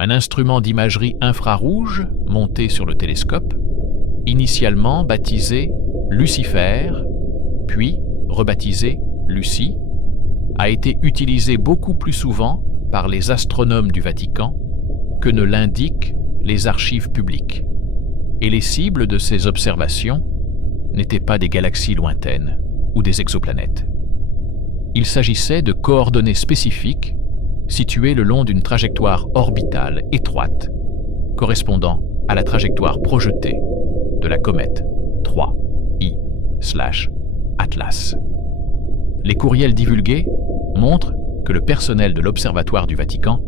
un instrument d'imagerie infrarouge monté sur le télescope, initialement baptisé Lucifer, puis rebaptisé Lucie, a été utilisé beaucoup plus souvent par les astronomes du Vatican que ne l'indiquent les archives publiques. Et les cibles de ces observations n'étaient pas des galaxies lointaines ou des exoplanètes. Il s'agissait de coordonnées spécifiques situées le long d'une trajectoire orbitale étroite correspondant à la trajectoire projetée de la comète 3I/Atlas. Les courriels divulgués montrent que le personnel de l'Observatoire du Vatican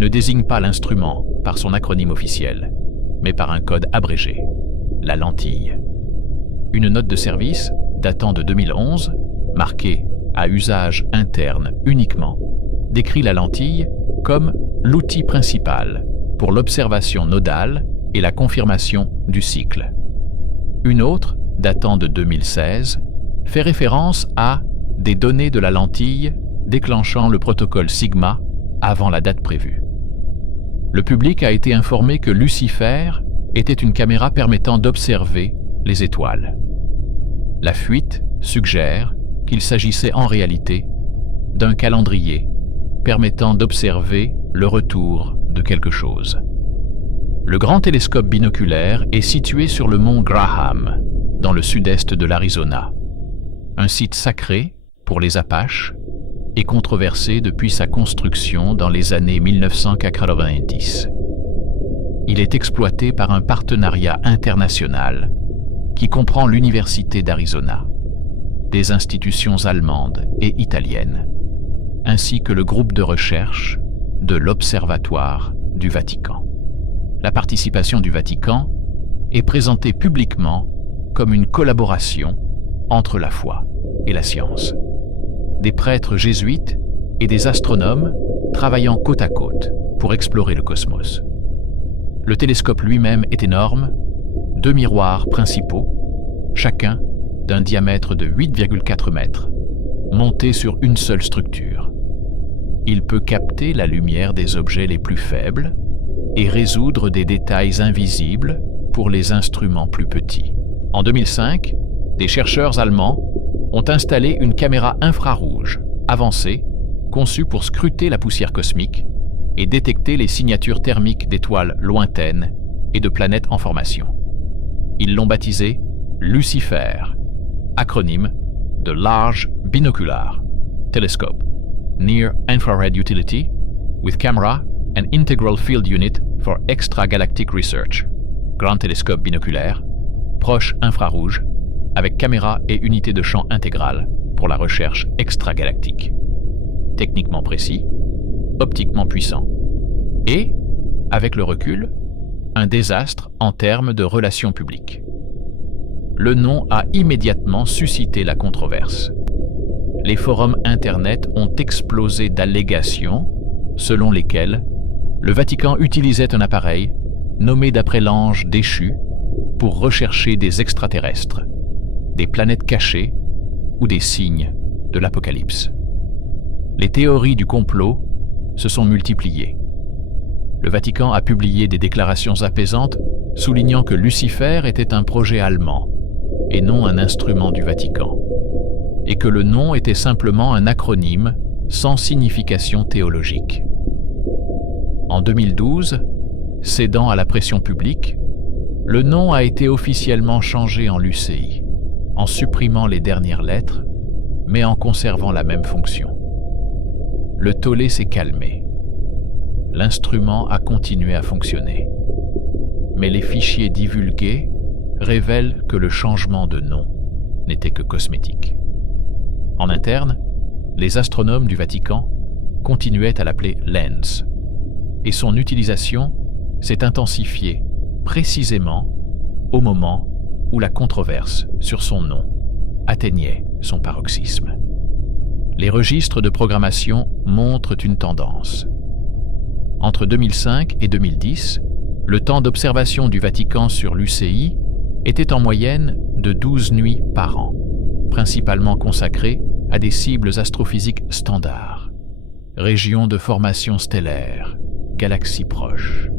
ne désigne pas l'instrument par son acronyme officiel, mais par un code abrégé, la lentille. Une note de service datant de 2011, marquée à usage interne uniquement, décrit la lentille comme l'outil principal pour l'observation nodale et la confirmation du cycle. Une autre, datant de 2016, fait référence à des données de la lentille déclenchant le protocole Sigma avant la date prévue. Le public a été informé que Lucifer était une caméra permettant d'observer les étoiles. La fuite suggère qu'il s'agissait en réalité d'un calendrier permettant d'observer le retour de quelque chose. Le grand télescope binoculaire est situé sur le mont Graham, dans le sud-est de l'Arizona, un site sacré pour les Apaches et controversé depuis sa construction dans les années 1990. Il est exploité par un partenariat international qui comprend l'Université d'Arizona, des institutions allemandes et italiennes, ainsi que le groupe de recherche de l'Observatoire du Vatican. La participation du Vatican est présentée publiquement comme une collaboration entre la foi et la science. Des prêtres jésuites et des astronomes travaillant côte à côte pour explorer le cosmos. Le télescope lui-même est énorme, 2 miroirs principaux, chacun d'un diamètre de 8,4 mètres, montés sur une seule structure. Il peut capter la lumière des objets les plus faibles et résoudre des détails invisibles pour les instruments plus petits. En 2005, des chercheurs allemands ont installé une caméra infrarouge avancée conçue pour scruter la poussière cosmique et détecter les signatures thermiques d'étoiles lointaines et de planètes en formation. Ils l'ont baptisé Lucifer, acronyme de Large Binocular Telescope, Near Infrared Utility, with Camera and Integral Field Unit for Extragalactic Research, Grand télescope binoculaire, proche infrarouge, avec caméra et unité de champ intégrale pour la recherche extragalactique. Techniquement précis, optiquement puissant. Et, avec le recul, un désastre en termes de relations publiques. Le nom a immédiatement suscité la controverse. Les forums Internet ont explosé d'allégations selon lesquelles le Vatican utilisait un appareil nommé d'après l'ange déchu pour rechercher des extraterrestres, des planètes cachées ou des signes de l'Apocalypse. Les théories du complot se sont multipliées. Le Vatican a publié des déclarations apaisantes soulignant que Lucifer était un projet allemand et non un instrument du Vatican, et que le nom était simplement un acronyme sans signification théologique. En 2012, cédant à la pression publique, le nom a été officiellement changé en LUCI, en supprimant les dernières lettres, mais en conservant la même fonction. Le tollé s'est calmé. L'instrument a continué à fonctionner. Mais les fichiers divulgués révèlent que le changement de nom n'était que cosmétique. En interne, les astronomes du Vatican continuaient à l'appeler Lens, et son utilisation s'est intensifiée précisément au moment où la controverse sur son nom atteignait son paroxysme. Les registres de programmation montrent une tendance. Entre 2005 et 2010, le temps d'observation du Vatican sur l'UCI était en moyenne de 12 nuits par an, principalement consacrées à des cibles astrophysiques standards, régions de formation stellaire, galaxie proche,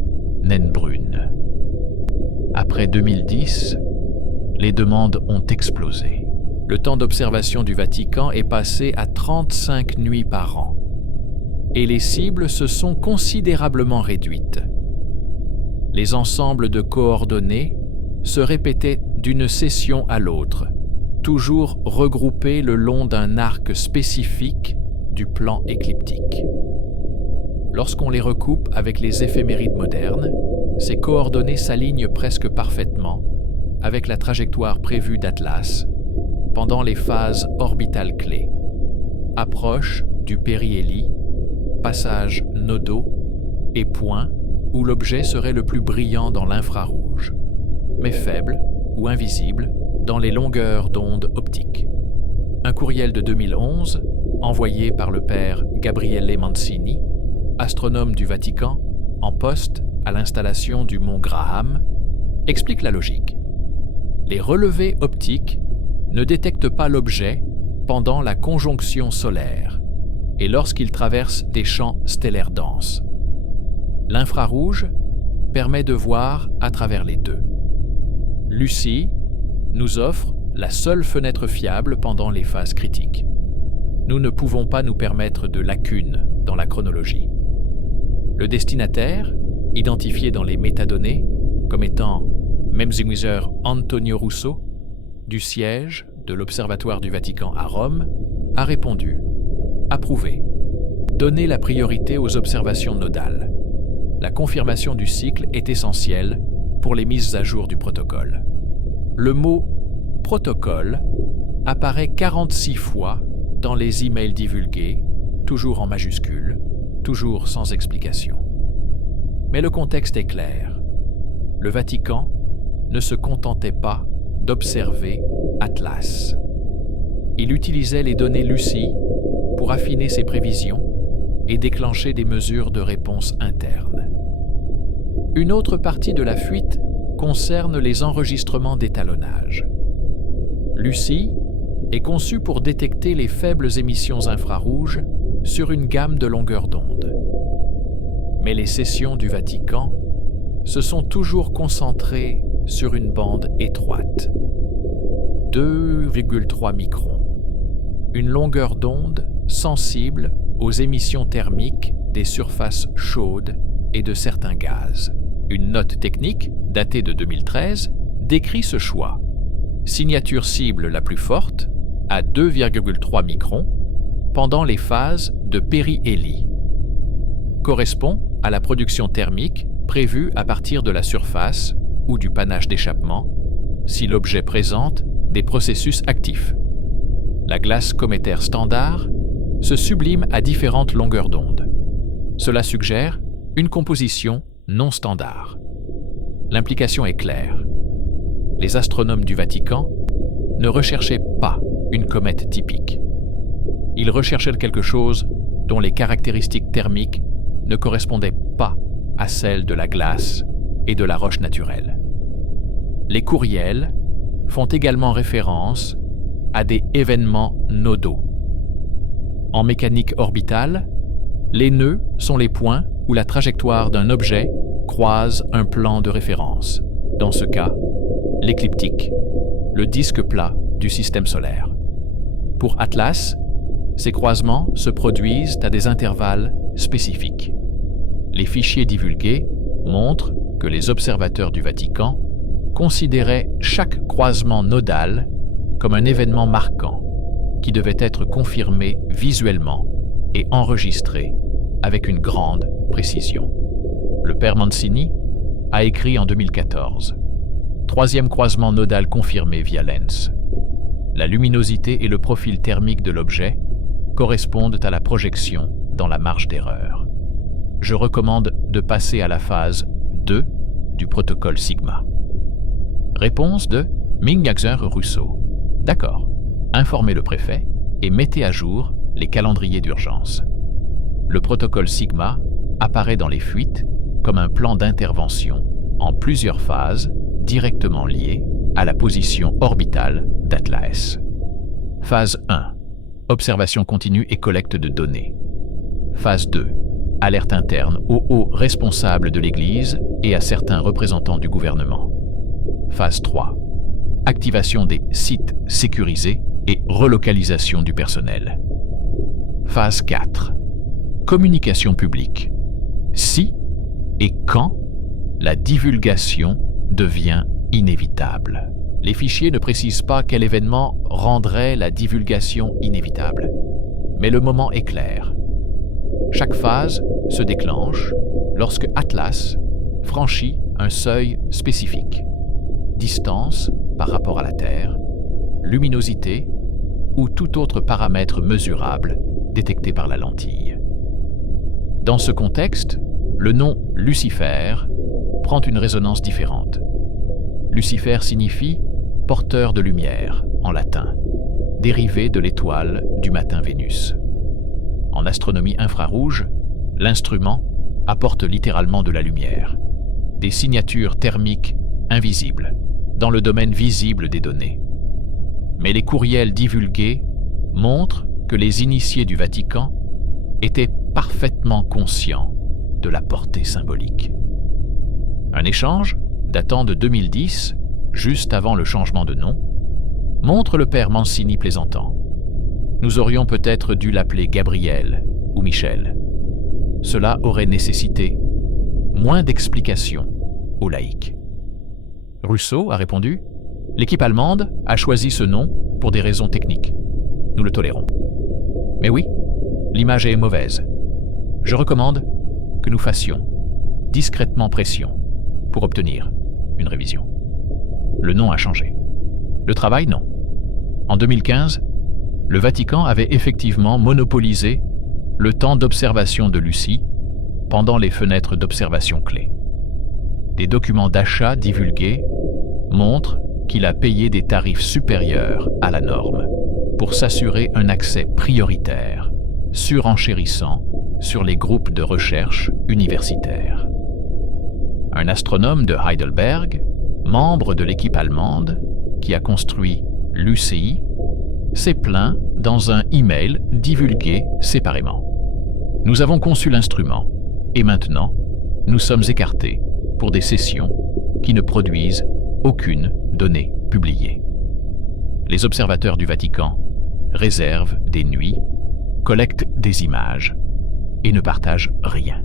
naine brune. Après 2010, les demandes ont explosé. Le temps d'observation du Vatican est passé à 35 nuits par an. Et les cibles se sont considérablement réduites. Les ensembles de coordonnées se répétaient d'une session à l'autre, toujours regroupés le long d'un arc spécifique du plan écliptique. Lorsqu'on les recoupe avec les éphémérides modernes, ces coordonnées s'alignent presque parfaitement avec la trajectoire prévue d'Atlas pendant les phases orbitales clés, approche du périhélie, passage nodaux et point où l'objet serait le plus brillant dans l'infrarouge, mais faible ou invisible dans les longueurs d'onde optiques. Un courriel de 2011, envoyé par le père Gabriele Mancini, astronome du Vatican, en poste à l'installation du mont Graham, explique la logique. Les relevés optiques ne détectent pas l'objet pendant la conjonction solaire et lorsqu'il traverse des champs stellaires denses. L'infrarouge permet de voir à travers les deux. Lucie nous offre la seule fenêtre fiable pendant les phases critiques. Nous ne pouvons pas nous permettre de lacunes dans la chronologie. Le destinataire, identifié dans les métadonnées comme étant Mgr Antonio Russo, du siège de l'Observatoire du Vatican à Rome, a répondu « Approuvé. Donnez la priorité aux observations nodales. La confirmation du cycle est essentielle pour les mises à jour du protocole. » Le mot « protocole » apparaît 46 fois dans les emails divulgués, toujours en majuscules, toujours sans explication. Mais le contexte est clair. Le Vatican ne se contentait pas d'observer Atlas. Il utilisait les données Lucie pour affiner ses prévisions et déclencher des mesures de réponse interne. Une autre partie de la fuite concerne les enregistrements d'étalonnage. Lucie est conçue pour détecter les faibles émissions infrarouges sur une gamme de longueurs d'onde. Mais les sessions du Vatican se sont toujours concentrées sur une bande étroite, 2,3 microns, une longueur d'onde sensible aux émissions thermiques des surfaces chaudes et de certains gaz. Une note technique, datée de 2013, décrit ce choix. Signature cible la plus forte, à 2,3 microns, pendant les phases de périhélie. Correspond à la production thermique prévue à partir de la surface ou du panache d'échappement, si l'objet présente des processus actifs. La glace cométaire standard se sublime à différentes longueurs d'onde. Cela suggère une composition non standard. L'implication est claire. Les astronomes du Vatican ne recherchaient pas une comète typique. Ils recherchaient quelque chose dont les caractéristiques thermiques ne correspondaient pas à celles de la glace et de la roche naturelle. Les courriels font également référence à des événements nodaux. En mécanique orbitale, les nœuds sont les points où la trajectoire d'un objet croise un plan de référence. Dans ce cas, l'écliptique, le disque plat du système solaire. Pour Atlas, ces croisements se produisent à des intervalles spécifiques. Les fichiers divulgués montrent que les observateurs du Vatican considéraient chaque croisement nodal comme un événement marquant qui devait être confirmé visuellement et enregistré avec une grande précision. Le père Mancini a écrit en 2014 « Troisième croisement nodal confirmé via lens. La luminosité et le profil thermique de l'objet correspondent à la projection dans la marge d'erreur. Je recommande de passer à la phase 2 du protocole Sigma. » Réponse de Mgr Russo. D'accord. Informez le préfet et mettez à jour les calendriers d'urgence. Le protocole Sigma apparaît dans les fuites comme un plan d'intervention en plusieurs phases directement liées à la position orbitale d'Atlas. Phase 1. Observation continue et collecte de données. Phase 2. alerte interne aux hauts responsables de l'Église et à certains représentants du gouvernement. Phase 3. Activation des sites sécurisés et relocalisation du personnel. Phase 4. Communication publique. Si et quand la divulgation devient inévitable. Les fichiers ne précisent pas quel événement rendrait la divulgation inévitable, mais le moment est clair. Chaque phase se déclenche lorsque Atlas franchit un seuil spécifique: distance par rapport à la Terre, luminosité ou tout autre paramètre mesurable détecté par la lentille. Dans ce contexte, le nom Lucifer prend une résonance différente. Lucifer signifie « porteur de lumière » en latin, dérivé de l'étoile du matin Vénus. En astronomie infrarouge, l'instrument apporte littéralement de la lumière, des signatures thermiques invisibles, dans le domaine visible des données. Mais les courriels divulgués montrent que les initiés du Vatican étaient parfaitement conscients de la portée symbolique. Un échange, datant de 2010, juste avant le changement de nom, montre le père Mancini plaisantant. Nous aurions peut-être dû l'appeler Gabriel ou Michel. Cela aurait nécessité moins d'explications aux laïcs. Rousseau a répondu: « L'équipe allemande a choisi ce nom pour des raisons techniques. Nous le tolérons. Mais oui, l'image est mauvaise. Je recommande que nous fassions discrètement pression pour obtenir une révision. » Le nom a changé. Le travail, non. En 2015, le Vatican avait effectivement monopolisé le temps d'observation de Lucie pendant les fenêtres d'observation clés. Des documents d'achat divulgués montrent qu'il a payé des tarifs supérieurs à la norme pour s'assurer un accès prioritaire, surenchérissant sur les groupes de recherche universitaires. Un astronome de Heidelberg, membre de l'équipe allemande qui a construit l'UCI, s'est plaint dans un email divulgué séparément. « Nous avons conçu l'instrument et maintenant, nous sommes écartés pour des sessions qui ne produisent aucune donnée publiée. » Les observateurs du Vatican réservent des nuits, collectent des images et ne partagent rien.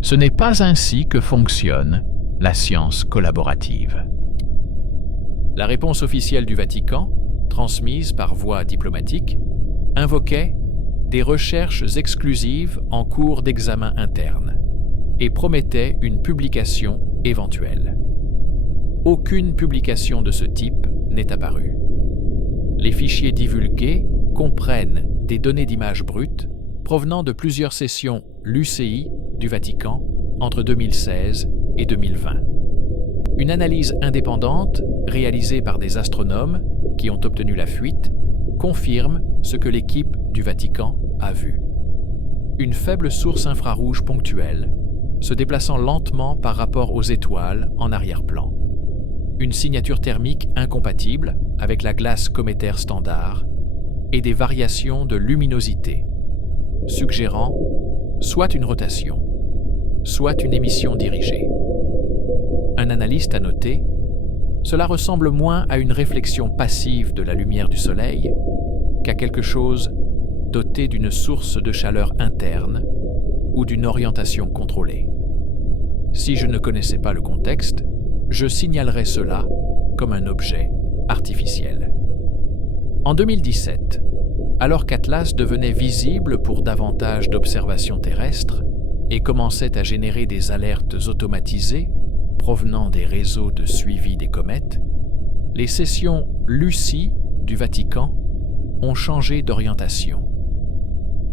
Ce n'est pas ainsi que fonctionne la science collaborative. La réponse officielle du Vatican, transmise par voie diplomatique, invoquait des recherches exclusives en cours d'examen interne et promettait une publication éventuelle. Aucune publication de ce type n'est apparue. Les fichiers divulgués comprennent des données d'images brutes provenant de plusieurs sessions l'UCI du Vatican entre 2016 et 2020. Une analyse indépendante, réalisée par des astronomes qui ont obtenu la fuite, confirme ce que l'équipe du Vatican a vu. Une faible source infrarouge ponctuelle, se déplaçant lentement par rapport aux étoiles en arrière-plan. Une signature thermique incompatible avec la glace cométaire standard et des variations de luminosité, suggérant soit une rotation, soit une émission dirigée. Un analyste a noté: cela ressemble moins à une réflexion passive de la lumière du Soleil qu'à quelque chose doté d'une source de chaleur interne ou d'une orientation contrôlée. Si je ne connaissais pas le contexte, je signalerais cela comme un objet artificiel. En 2017, alors qu'Atlas devenait visible pour davantage d'observations terrestres et commençait à générer des alertes automatisées provenant des réseaux de suivi des comètes, les sessions Lucie du Vatican ont changé d'orientation.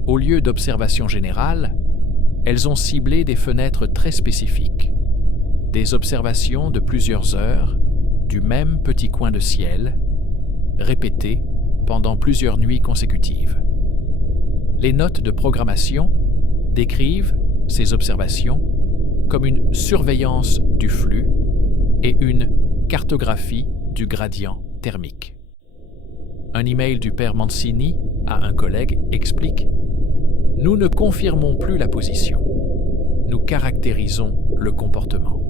Au lieu d'observations générales, elles ont ciblé des fenêtres très spécifiques, des observations de plusieurs heures du même petit coin de ciel, répétées pendant plusieurs nuits consécutives. Les notes de programmation décrivent ces observations comme une surveillance du flux et une cartographie du gradient thermique. Un email du père Mancini à un collègue explique: Nous ne confirmons plus la position. Nous caractérisons le comportement.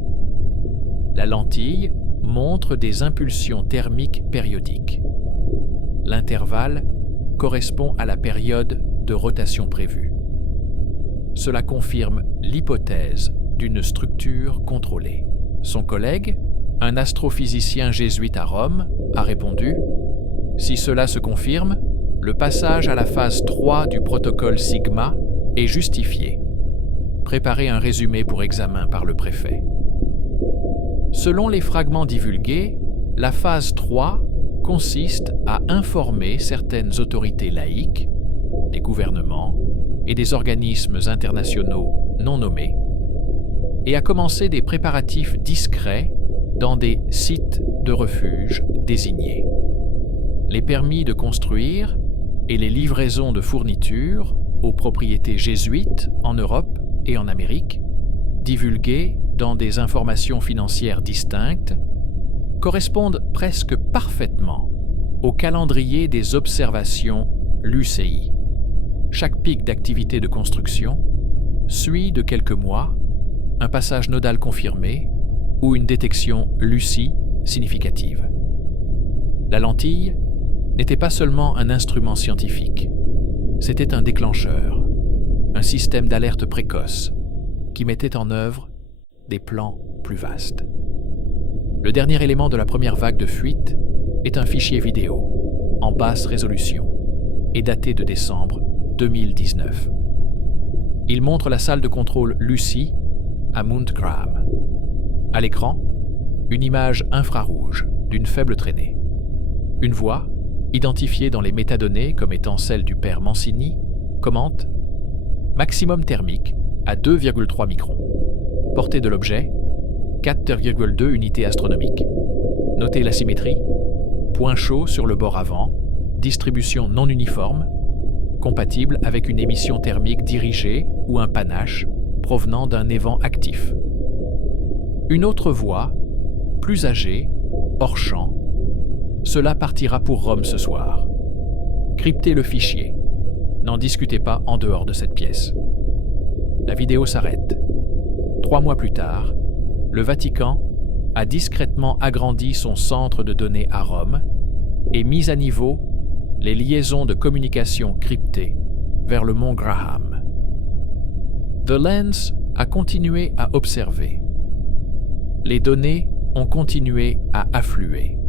La lentille montre des impulsions thermiques périodiques. L'intervalle correspond à la période de rotation prévue. Cela confirme l'hypothèse d'une structure contrôlée. Son collègue, un astrophysicien jésuite à Rome, a répondu « Si cela se confirme, le passage à la phase 3 du protocole Sigma est justifié. Préparez un résumé pour examen par le préfet. » Selon les fragments divulgués, la phase 3 consiste à informer certaines autorités laïques, des gouvernements et des organismes internationaux non nommés, et à commencer des préparatifs discrets dans des sites de refuge désignés. Les permis de construire et les livraisons de fournitures aux propriétés jésuites en Europe et en Amérique, divulguées dans des informations financières distinctes, correspondent presque parfaitement au calendrier des observations LUCI. Chaque pic d'activité de construction suit de quelques mois un passage nodal confirmé ou une détection LUCI significative. La lentille n'était pas seulement un instrument scientifique, c'était un déclencheur, un système d'alerte précoce qui mettait en œuvre des plans plus vastes. Le dernier élément de la première vague de fuite est un fichier vidéo en basse résolution et daté de décembre 2019. Il montre la salle de contrôle LUCI à Mount Graham. À l'écran, une image infrarouge d'une faible traînée. Une voix, identifiée dans les métadonnées comme étant celle du père Mancini, commente « Maximum thermique à 2,3 microns. Portée de l'objet, 4,2 unités astronomiques. Notez la symétrie, point chaud sur le bord avant, distribution non uniforme, compatible avec une émission thermique dirigée ou un panache provenant d'un évent actif. Une autre voie, plus âgée, hors champ. Cela partira pour Rome ce soir. Cryptez le fichier. N'en discutez pas en dehors de cette pièce. » La vidéo s'arrête. 3 mois plus tard, le Vatican a discrètement agrandi son centre de données à Rome et mis à niveau les liaisons de communication cryptées vers le mont Graham. The Lens a continué à observer. Les données ont continué à affluer.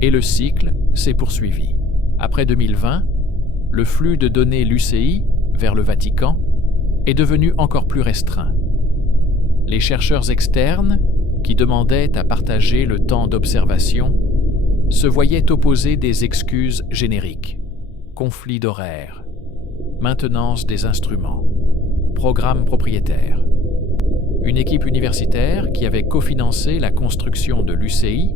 Et le cycle s'est poursuivi. Après 2020, le flux de données LUCI vers le Vatican est devenu encore plus restreint. Les chercheurs externes, qui demandaient à partager le temps d'observation, se voyaient opposer des excuses génériques, conflits d'horaires, maintenance des instruments, programme propriétaire. Une équipe universitaire qui avait cofinancé la construction de l'UCI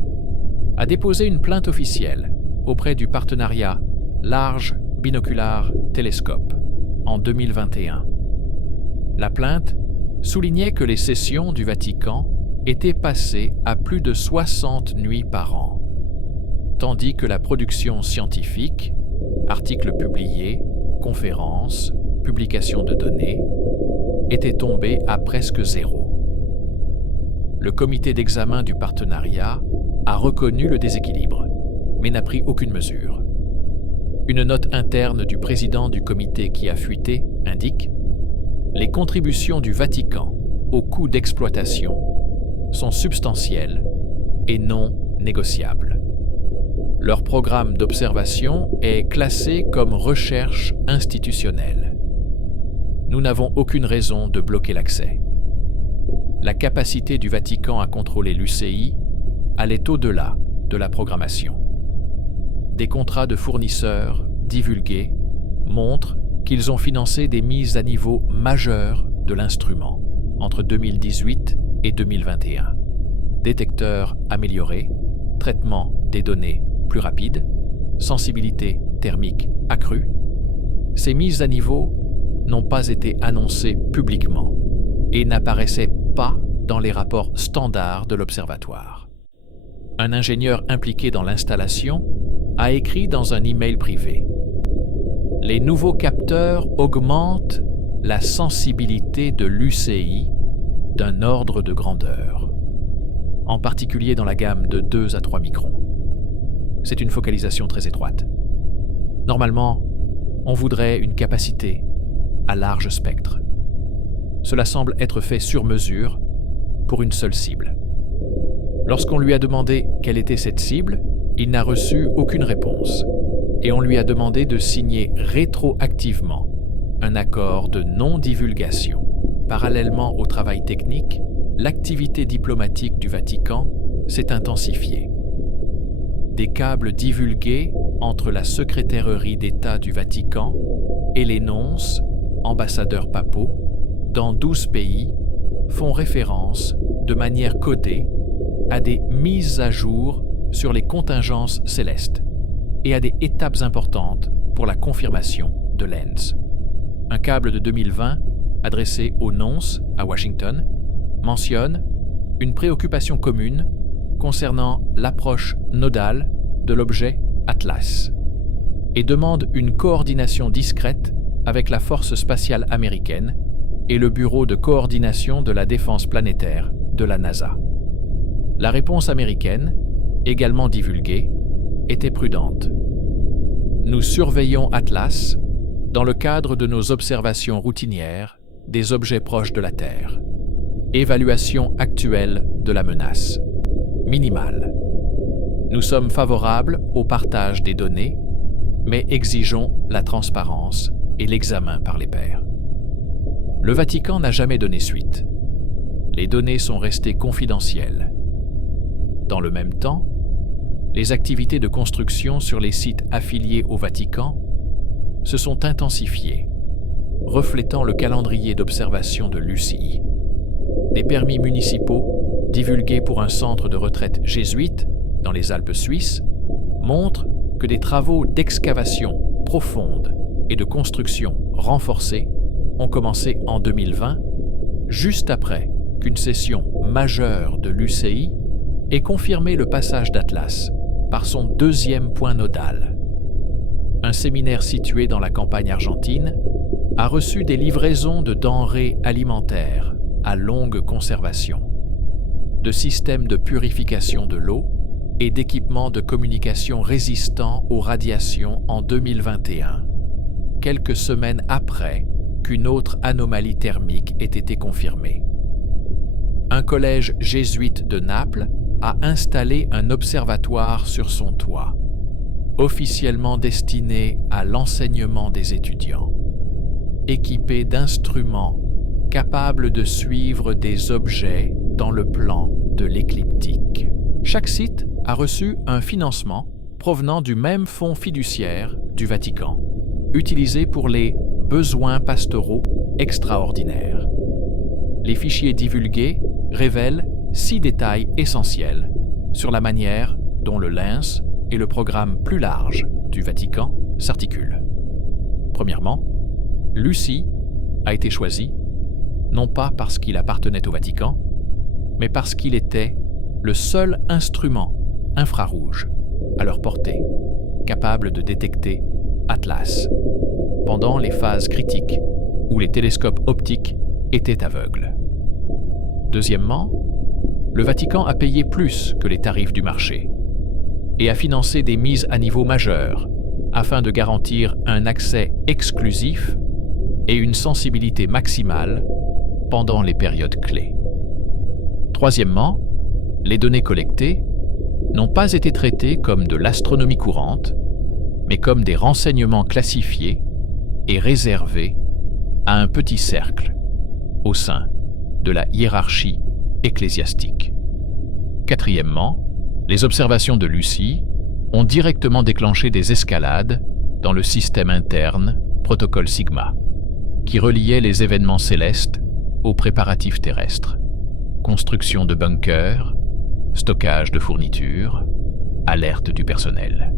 a déposé une plainte officielle auprès du partenariat Large Binocular Telescope en 2021. La plainte soulignait que les sessions du Vatican étaient passées à plus de 60 nuits par an, tandis que la production scientifique, articles publiés, conférences, publications de données, était tombée à presque zéro. Le comité d'examen du partenariat a reconnu le déséquilibre, mais n'a pris aucune mesure. Une note interne du président du comité qui a fuité indique « Les contributions du Vatican au coût d'exploitation sont substantielles et non négociables. Leur programme d'observation est classé comme recherche institutionnelle. Nous n'avons aucune raison de bloquer l'accès. La capacité du Vatican à contrôler l'UCI allait au-delà de la programmation. Des contrats de fournisseurs divulgués montrent qu'ils ont financé des mises à niveau majeures de l'instrument entre 2018 et 2021. Détecteurs améliorés, traitement des données plus rapide, sensibilité thermique accrue. Ces mises à niveau n'ont pas été annoncées publiquement et n'apparaissaient pas dans les rapports standards de l'observatoire. Un ingénieur impliqué dans l'installation a écrit dans un email privé Les nouveaux capteurs augmentent la sensibilité de l'UCI d'un ordre de grandeur, en particulier dans la gamme de 2 à 3 microns. C'est une focalisation très étroite. Normalement, on voudrait une capacité à large spectre. Cela semble être fait sur mesure pour une seule cible. Lorsqu'on lui a demandé quelle était cette cible, il n'a reçu aucune réponse et on lui a demandé de signer rétroactivement un accord de non-divulgation. Parallèlement au travail technique, l'activité diplomatique du Vatican s'est intensifiée. Des câbles divulgués entre la secrétairerie d'État du Vatican et les nonces, ambassadeurs papaux, dans 12 pays, font référence, de manière codée, à des mises à jour sur les contingences célestes et à des étapes importantes pour la confirmation de l'ENS. Un câble de 2020, adressé aux nonces à Washington, mentionne une préoccupation commune concernant l'approche nodale de l'objet Atlas et demande une coordination discrète avec la Force spatiale américaine et le Bureau de coordination de la défense planétaire de la NASA. La réponse américaine, également divulguée, était prudente. Nous surveillons Atlas dans le cadre de nos observations routinières des objets proches de la Terre. Évaluation actuelle de la menace. Minimale. Nous sommes favorables au partage des données, mais exigeons la transparence et l'examen par les pairs. Le Vatican n'a jamais donné suite. Les données sont restées confidentielles. Dans le même temps, les activités de construction sur les sites affiliés au Vatican se sont intensifiées, reflétant le calendrier d'observation de l'UCI. Des permis municipaux, divulgués pour un centre de retraite jésuite dans les Alpes suisses, montrent que des travaux d'excavation profonde et de construction renforcée ont commencé en 2020, juste après qu'une session majeure de l'UCI ait confirmé le passage d'Atlas par son deuxième point nodal. Un séminaire situé dans la campagne argentine a reçu des livraisons de denrées alimentaires à longue conservation, de systèmes de purification de l'eau et d'équipements de communication résistants aux radiations en 2021, quelques semaines après qu'une autre anomalie thermique ait été confirmée. Un collège jésuite de Naples a installé un observatoire sur son toit, officiellement destiné à l'enseignement des étudiants, équipé d'instruments capables de suivre des objets dans le plan de l'écliptique. Chaque site a reçu un financement provenant du même fonds fiduciaire du Vatican, utilisé pour les besoins pastoraux extraordinaires. Les fichiers divulgués révèlent 6 détails essentiels sur la manière dont le LENS et le programme plus large du Vatican s'articulent. Premièrement, l'UCI a été choisi non pas parce qu'il appartenait au Vatican, mais parce qu'il était le seul instrument infrarouge à leur portée, capable de détecter Atlas pendant les phases critiques où les télescopes optiques étaient aveugles. Deuxièmement, le Vatican a payé plus que les tarifs du marché et a financé des mises à niveau majeures afin de garantir un accès exclusif et une sensibilité maximale pendant les périodes clés. Troisièmement, les données collectées n'ont pas été traitées comme de l'astronomie courante, mais comme des renseignements classifiés et réservés à un petit cercle au sein de la hiérarchie ecclésiastique. Quatrièmement, les observations de l'UCI ont directement déclenché des escalades dans le système interne Protocole Sigma, qui reliait les événements célestes aux préparatifs terrestres. Construction de bunkers, stockage de fournitures, alerte du personnel.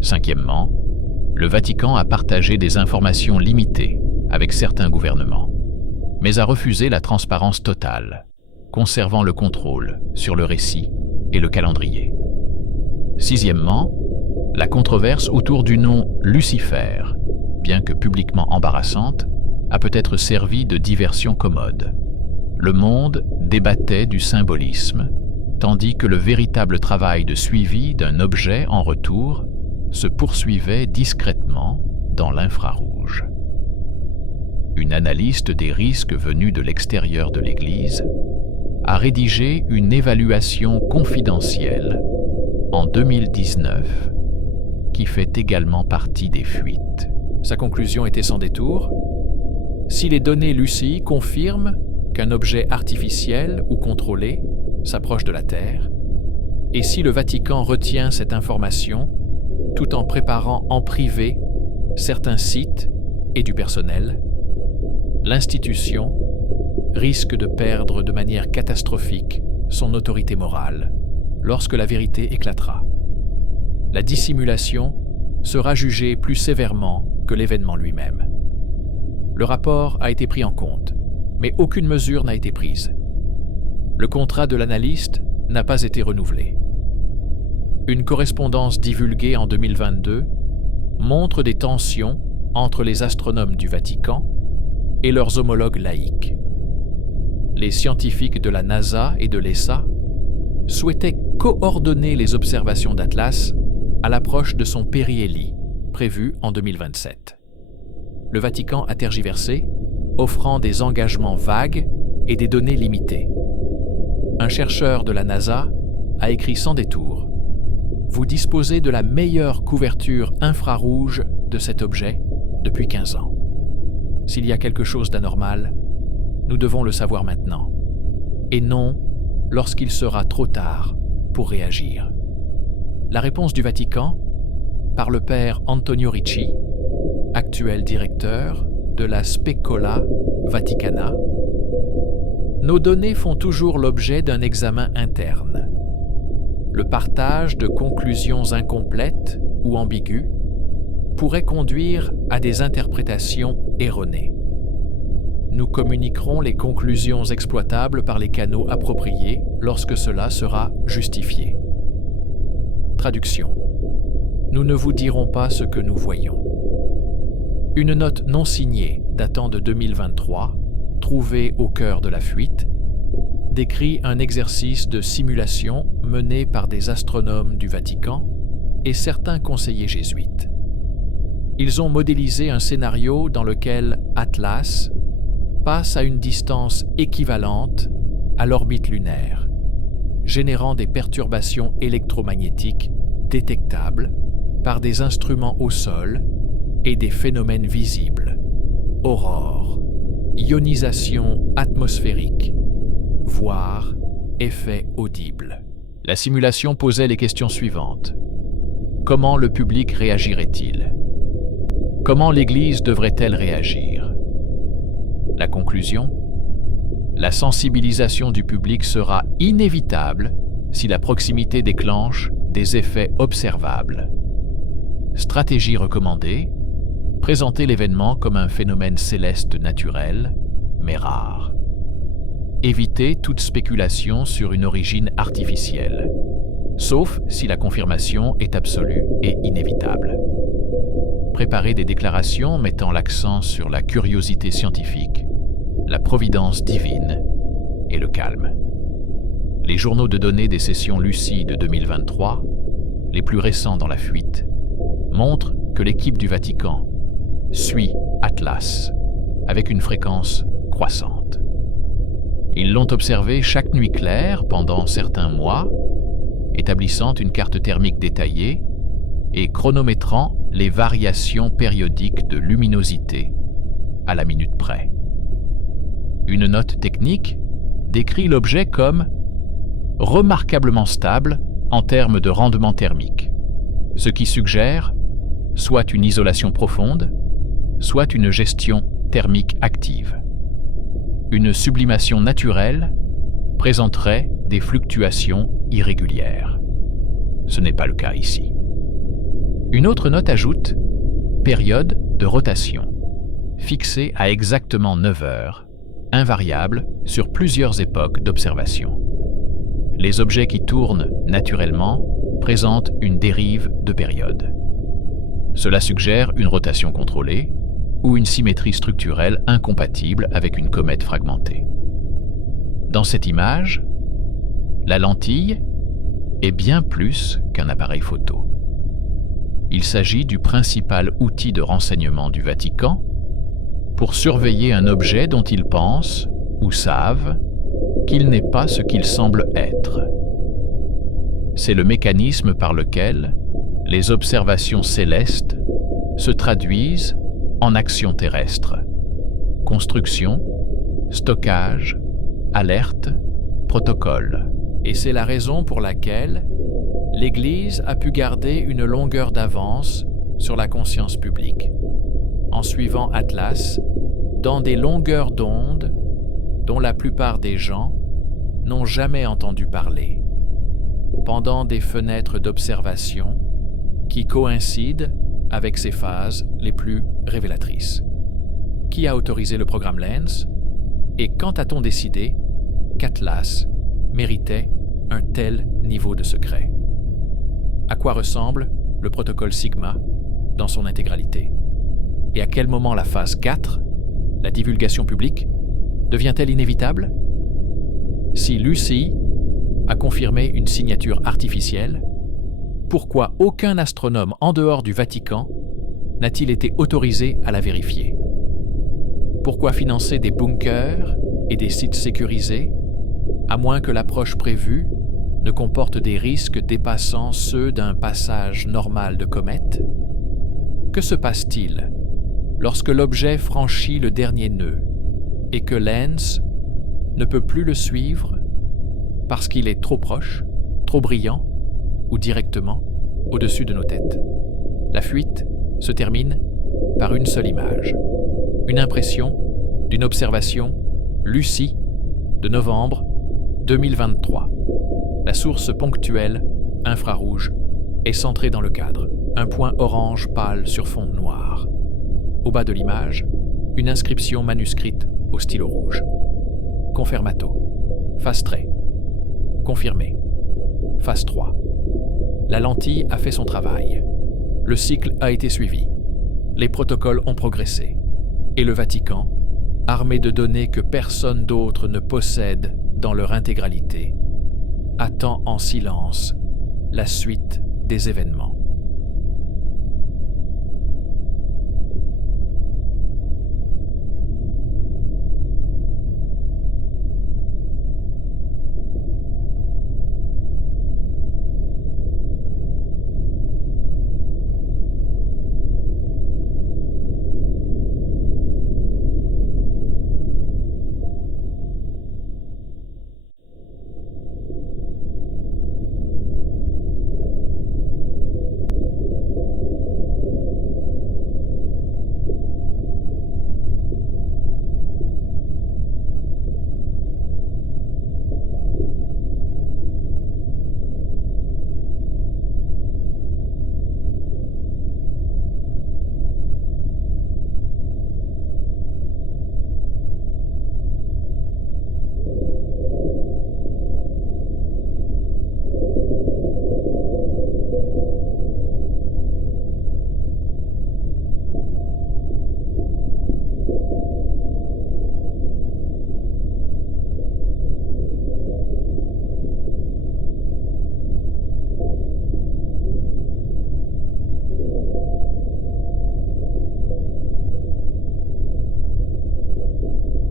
Cinquièmement, le Vatican a partagé des informations limitées avec certains gouvernements, mais a refusé la transparence totale, conservant le contrôle sur le récit et le calendrier. Sixièmement, la controverse autour du nom Lucifer bien que publiquement embarrassante, a peut-être servi de diversion commode. Le monde débattait du symbolisme, tandis que le véritable travail de suivi d'un objet en retour se poursuivait discrètement dans l'infrarouge. Une analyste des risques venus de l'extérieur de l'Église a rédigé une évaluation confidentielle en 2019 qui fait également partie des fuites. Sa conclusion était sans détour. Si les données LUCI confirment qu'un objet artificiel ou contrôlé s'approche de la Terre, et si le Vatican retient cette information tout en préparant en privé certains sites et du personnel, l'institution risque de perdre de manière catastrophique son autorité morale lorsque la vérité éclatera. La dissimulation sera jugée plus sévèrement que l'événement lui-même. Le rapport a été pris en compte, mais aucune mesure n'a été prise. Le contrat de l'analyste n'a pas été renouvelé. Une correspondance divulguée en 2022 montre des tensions entre les astronomes du Vatican et leurs homologues laïcs. Les scientifiques de la NASA et de l'ESA souhaitaient coordonner les observations d'Atlas à l'approche de son périhélie, prévu en 2027. Le Vatican a tergiversé, offrant des engagements vagues et des données limitées. Un chercheur de la NASA a écrit sans détour: « Vous disposez de la meilleure couverture infrarouge de cet objet depuis 15 ans. S'il y a quelque chose d'anormal, nous devons le savoir maintenant, et non lorsqu'il sera trop tard pour réagir. » La réponse du Vatican, par le père Antonio Ricci, actuel directeur de la Specola Vaticana: « Nos données font toujours l'objet d'un examen interne. Le partage de conclusions incomplètes ou ambiguës pourrait conduire à des interprétations erronées. Nous communiquerons les conclusions exploitables par les canaux appropriés lorsque cela sera justifié. » Traduction. Nous ne vous dirons pas ce que nous voyons. Une note non signée datant de 2023, trouvée au cœur de la fuite, décrit un exercice de simulation mené par des astronomes du Vatican et certains conseillers jésuites. Ils ont modélisé un scénario dans lequel Atlas passe à une distance équivalente à l'orbite lunaire, générant des perturbations électromagnétiques détectables par des instruments au sol et des phénomènes visibles: aurore, ionisation atmosphérique, voire effet audible. La simulation posait les questions suivantes. Comment le public réagirait-il? Comment l'Église devrait-elle réagir? La conclusion? La sensibilisation du public sera inévitable si la proximité déclenche des effets observables. Stratégie recommandée: présenter l'événement comme un phénomène céleste naturel, mais rare. Éviter toute spéculation sur une origine artificielle, sauf si la confirmation est absolue et inévitable. Préparer des déclarations mettant l'accent sur la curiosité scientifique, la providence divine et le calme. Les journaux de données des sessions LUCI de 2023, les plus récents dans la fuite, montrent que l'équipe du Vatican suit Atlas avec une fréquence croissante. Ils l'ont observé chaque nuit claire pendant certains mois, établissant une carte thermique détaillée et chronométrant les variations périodiques de luminosité à la minute près. Une note technique décrit l'objet comme remarquablement stable en termes de rendement thermique, ce qui suggère soit une isolation profonde, soit une gestion thermique active. Une sublimation naturelle présenterait des fluctuations irrégulières. Ce n'est pas le cas ici. Une autre note ajoute « période de rotation », fixée à exactement 9 heures, invariable sur plusieurs époques d'observation. Les objets qui tournent naturellement présentent une dérive de période. Cela suggère une rotation contrôlée ou une symétrie structurelle incompatible avec une comète fragmentée. Dans cette image, la lentille est bien plus qu'un appareil photo. Il s'agit du principal outil de renseignement du Vatican pour surveiller un objet dont ils pensent ou savent qu'il n'est pas ce qu'il semble être. C'est le mécanisme par lequel les observations célestes se traduisent en actions terrestres. Construction, stockage, alerte, protocole. Et c'est la raison pour laquelle l'Église a pu garder une longueur d'avance sur la conscience publique, en suivant Atlas dans des longueurs d'onde dont la plupart des gens n'ont jamais entendu parler, pendant des fenêtres d'observation qui coïncident avec ces phases les plus révélatrices. Qui a autorisé le programme Lens et quand a-t-on décidé qu'Atlas méritait un tel niveau de secret? À quoi ressemble le protocole Sigma dans son intégralité? Et à quel moment la phase 4, la divulgation publique, devient-elle inévitable? Si Lucie a confirmé une signature artificielle, pourquoi aucun astronome en dehors du Vatican n'a-t-il été autorisé à la vérifier? Pourquoi financer des bunkers et des sites sécurisés, à moins que l'approche prévue ne comporte des risques dépassant ceux d'un passage normal de comète? Que se passe-t-il lorsque l'objet franchit le dernier nœud et que Lens ne peut plus le suivre parce qu'il est trop proche, trop brillant ou directement au-dessus de nos têtes? La fuite se termine par une seule image, une impression d'une observation Lucie de novembre 2023. La source ponctuelle, infrarouge, est centrée dans le cadre, un point orange pâle sur fond noir. Au bas de l'image, une inscription manuscrite au stylo rouge. Confermato. Phase trait. Confirmé. Phase 3. La lentille a fait son travail. Le cycle a été suivi. Les protocoles ont progressé. Et le Vatican, armé de données que personne d'autre ne possède dans leur intégralité, attend en silence la suite des événements.